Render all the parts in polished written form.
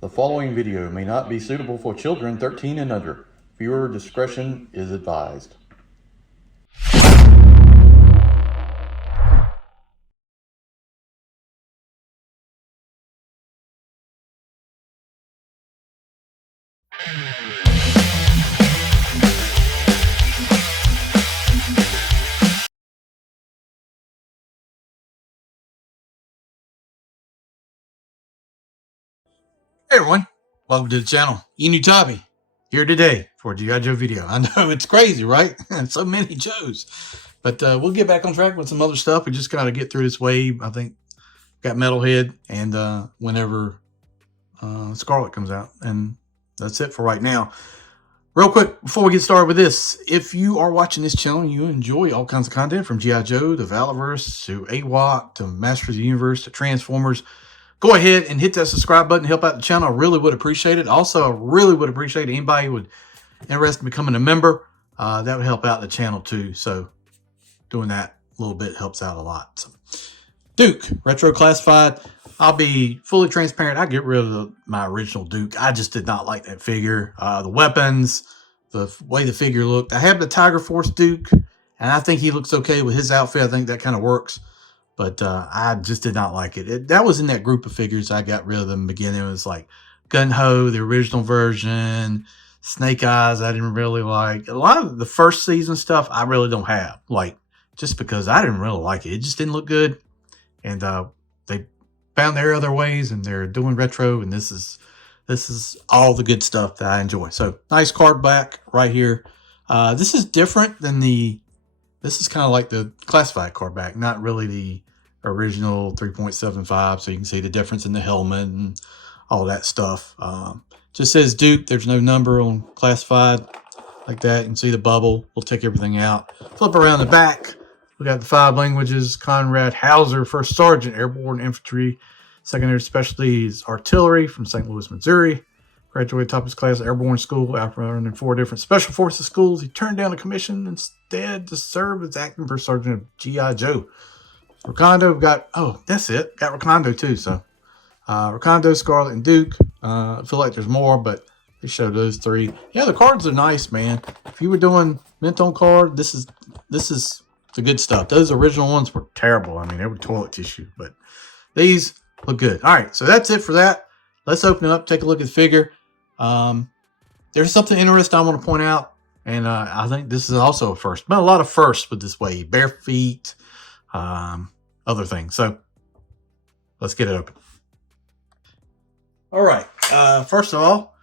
The following video may not be suitable for children 13 and under. Viewer discretion is advised. Hey everyone, welcome to the channel. Enewtabie here today for a G.I. Joe video. I know it's crazy, right? So many Joes. But we'll get back on track with some other stuff. We just gotta get through this wave. I think got Metalhead and whenever Scarlet comes out. And that's it for right now. Real quick, before we get started with this, if you are watching this channel and you enjoy all kinds of content from G.I. Joe to Valorverse to AWOC to Masters of the Universe to Transformers, go ahead and hit that subscribe button to help out the channel. I really would appreciate it. Also, I really would appreciate anybody who would interested in becoming a member. That would help out the channel too. So doing that a little bit helps out a lot. So, Duke, Retro Classified. I'll be fully transparent. I get rid of my original Duke. I just did not like that figure. The weapons, the way the figure looked. I have the Tiger Force Duke, and I think he looks okay with his outfit. I think that kind of works. But I just did not like it. That was in that group of figures I got rid of them in the beginning. It was like Gun-Ho, the original version, Snake Eyes I didn't really like. A lot of the first season stuff I really don't have. Like, just because I didn't really like it. It just didn't look good. And they found their other ways and they're doing retro. And this is all the good stuff that I enjoy. So, nice card back right here. This is different than this is kind of like the classified card back, not really the original 3.75. So you can see the difference in the helmet and all that stuff. Just says Duke. There's no number on classified like that. You can see the bubble. We'll take everything out. Flip around the back. We got the 5 languages. Conrad Hauser, First Sergeant, Airborne Infantry, Secondary Specialties Artillery from St. Louis, Missouri. Graduated top of his class Airborne School after running 4 different Special Forces schools. He turned down a commission instead to serve as acting First Sergeant of G.I. Joe. Recondo got, oh, that's it. Got Recondo too. So Recondo, Scarlet, and Duke. I feel like there's more, but they showed those 3. Yeah, the cards are nice, man. If you were doing mint on card, this is the good stuff. Those original ones were terrible. I mean, they were toilet tissue, but these look good. All right, so that's it for that. Let's open it up, take a look at the figure. There's something interesting I want to point out, and I think this is also a first. Been a lot of firsts with this wave. Bare feet, other things. So let's get it open. All right. First of all,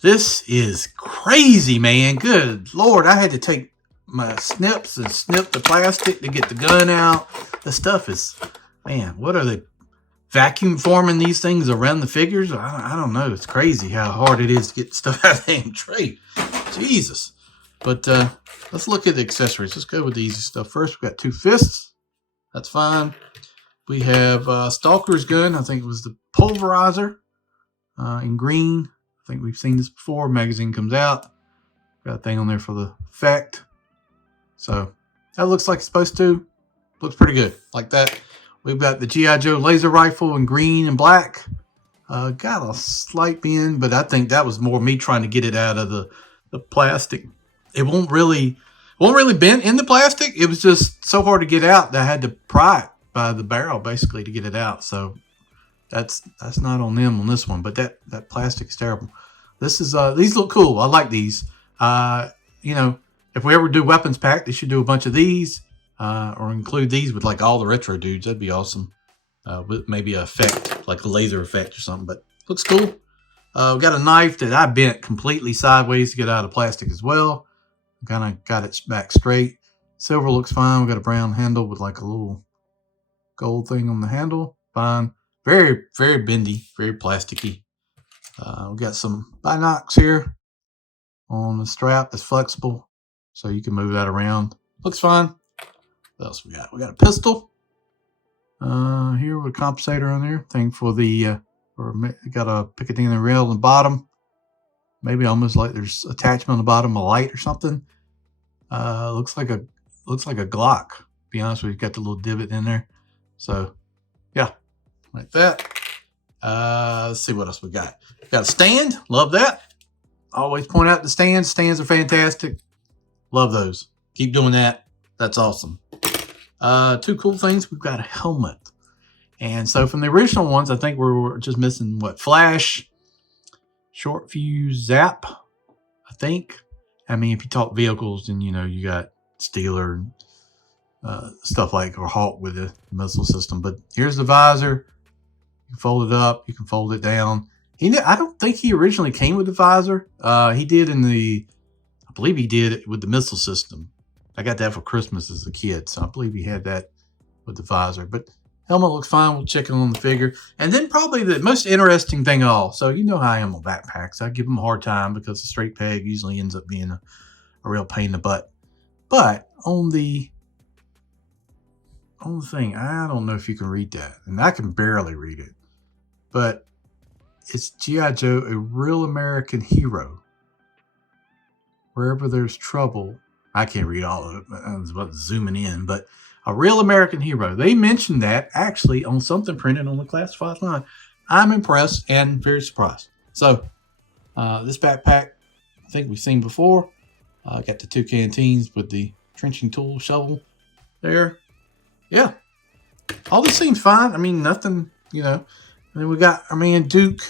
this is crazy, man. Good Lord. I had to take my snips and snip the plastic to get the gun out. The stuff is, man, what are they? Vacuum forming these things around the figures? I don't know. It's crazy how hard it is to get stuff out of the damn tray. Jesus. But let's look at the accessories. Let's go with the easy stuff first. We got 2 fists. That's fine. We have Stalker's gun. I think it was the pulverizer in green. I think we've seen this before. Magazine comes out. Got a thing on there for the effect. So that looks like it's supposed to. Looks pretty good. Like that. We've got the G.I. Joe laser rifle in green and black. Got a slight bend, but I think that was more me trying to get it out of the plastic. It won't really bend in the plastic. It was just so hard to get out that I had to pry it by the barrel basically to get it out. So that's not on them on this one, but that plastic is terrible. This is these look cool. I like these. You know, if we ever do weapons pack, they should do a bunch of these. Or include these with like all the retro dudes. That'd be awesome. With maybe an effect, like a laser effect or something. But looks cool. We got a knife that I bent completely sideways to get out of plastic as well. Kind of got it back straight. Silver looks fine. We got a brown handle with like a little gold thing on the handle. Fine. Very, very bendy. Very plasticky. We got some binocs here on the strap that's flexible. So you can move that around. Looks fine. What else we got? We got a pistol. Here with a compensator on there. Thing for the, got a Picatinny rail on the bottom. Maybe almost like there's attachment on the bottom, a light or something. Looks like a Glock. To be honest with you, got the little divot in there. So, yeah, like that. Let's see what else we got. Got a stand. Love that. Always point out the stands. Stands are fantastic. Love those. Keep doing that. That's awesome. Two cool things. We've got a helmet. And so from the original ones, I think we're just missing what? Flash, short fuse, zap, I think. I mean, if you talk vehicles, then, you know, you got Steeler, stuff like, or Hawk with the missile system. But here's the visor. You can fold it up. You can fold it down. I don't think he originally came with the visor. He did I believe he did it with the missile system. I got that for Christmas as a kid, so I believe he had that with the visor. But helmet looks fine. We'll check it on the figure. And then probably the most interesting thing of all. So you know how I am on backpacks. I give them a hard time because the straight peg usually ends up being a real pain in the butt. But on the thing, I don't know if you can read that. And I can barely read it. But it's G.I. Joe, a real American hero. Wherever there's trouble. I can't read all of it. I was about zooming in. But a real American hero. They mentioned that actually on something printed on the classified line. I'm impressed and very surprised. So this backpack, I think we've seen before. Got the two canteens with the trenching tool shovel there. Yeah. All this seems fine. I mean, nothing, you know. And then we got our man Duke.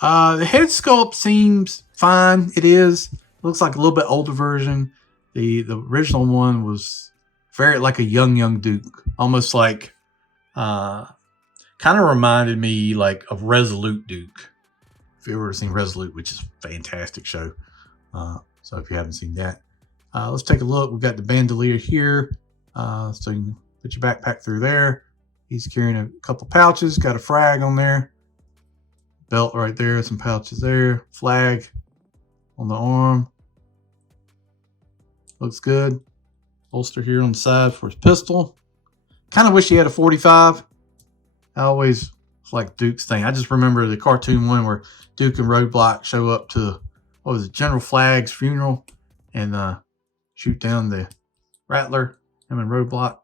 The head sculpt seems fine. It is. Looks like a little bit older version. The original one was very like a young Duke. Almost like, kind of reminded me like of Resolute Duke. If you ever seen Resolute, which is a fantastic show. So if you haven't seen that, let's take a look. We've got the bandolier here. So you can put your backpack through there. He's carrying a couple pouches, got a frag on there. Belt right there, some pouches there. Flag on the arm. Looks good. Holster here on the side for his pistol. Kind of wish he had a 45. I always like Duke's thing. I just remember the cartoon one where Duke and Roadblock show up to, what was it, General Flagg's funeral and shoot down the Rattler, him and Roadblock.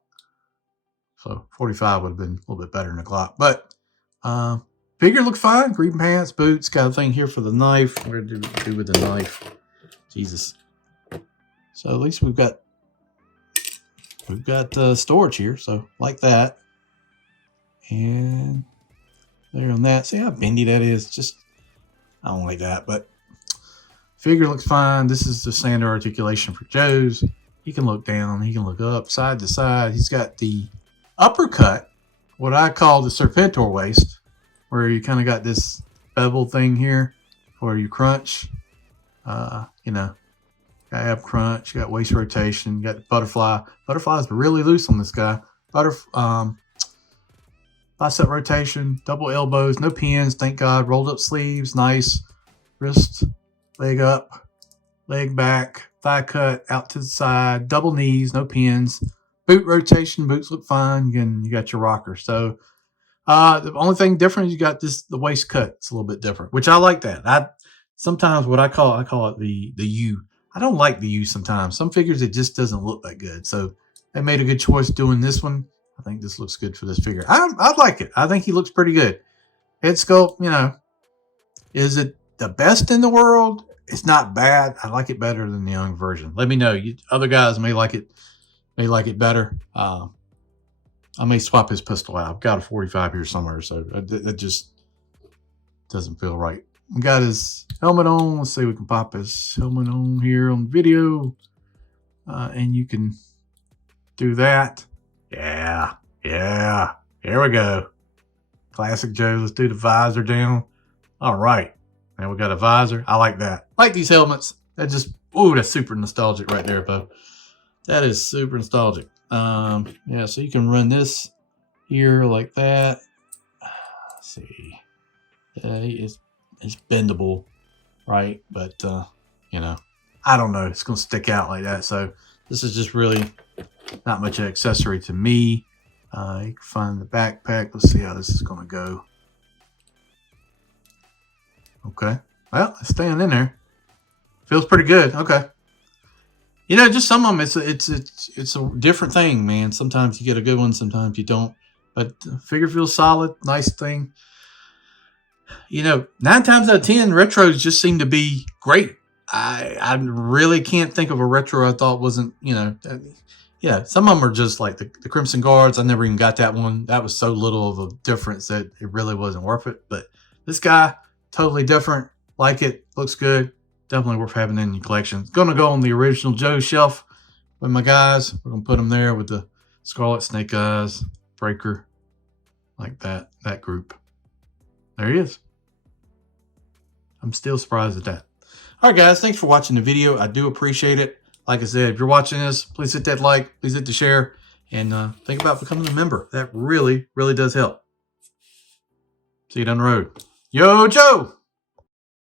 So 45 would have been a little bit better than a Glock. But figure looked fine. Green pants, boots. Got a thing here for the knife. What do we do with the knife? Jesus. So at least we've got storage here. So like that. And there on that. See how bendy that is? Just, I don't like that. But figure looks fine. This is the standard articulation for Joe's. He can look down. He can look up, side to side. He's got the uppercut, what I call the Serpentor waist, where you kind of got this bevel thing here for your crunch. You know, got ab crunch, you got waist rotation, you got the butterfly. Butterfly's really loose on this guy. Bicep rotation, double elbows, no pins, thank God. Rolled up sleeves, nice. Wrist, leg up, leg back, thigh cut out to the side, double knees, no pins. Boot rotation, boots look fine. Again, you got your rocker. So the only thing different is you got the waist cut. It's a little bit different, which I like that. Sometimes what I call it the U. I don't like the U sometimes. Some figures it just doesn't look that good. So they made a good choice doing this one. I think this looks good for this figure. I like it. I think he looks pretty good. Head sculpt, you know, is it the best in the world? It's not bad. I like it better than the young version. Let me know. Other guys may like it better. I may swap his pistol out. I've got a 45 here somewhere, so that just doesn't feel right. We got his helmet on. Let's see if we can pop his helmet on here on the video. And you can do that. Yeah. Here we go. Classic Joe. Let's do the visor down. All right. Now we got a visor. I like that. I like these helmets. That just, ooh, that's super nostalgic right there, Bo. That is super nostalgic. Yeah, so you can run this here like that. Let's see. It's bendable, right? But, you know, I don't know. It's going to stick out like that. So this is just really not much accessory to me. You can find the backpack. Let's see how this is going to go. Okay. Well, it's staying in there. Feels pretty good. Okay. You know, just some of them, it's a different thing, man. Sometimes you get a good one, sometimes you don't. But the figure feels solid. Nice thing. you know, 9 times out of 10, retros just seem to be great. I really can't think of a retro I thought wasn't, you know, yeah, some of them are just like the Crimson Guards. I never even got that one. That was so little of a difference that it really wasn't worth it. But this guy, totally different. Like it, looks good. Definitely worth having in your collection. It's going to go on the original Joe shelf with my guys. We're going to put them there with the Scarlet, Snake Eyes, Breaker, like that group. There he is. I'm still surprised at that. All right, guys, thanks for watching the video. I do appreciate it. Like I said, if you're watching this, please hit that like, please hit the share, and think about becoming a member. That really, really does help. See you down the road. Yo, Joe!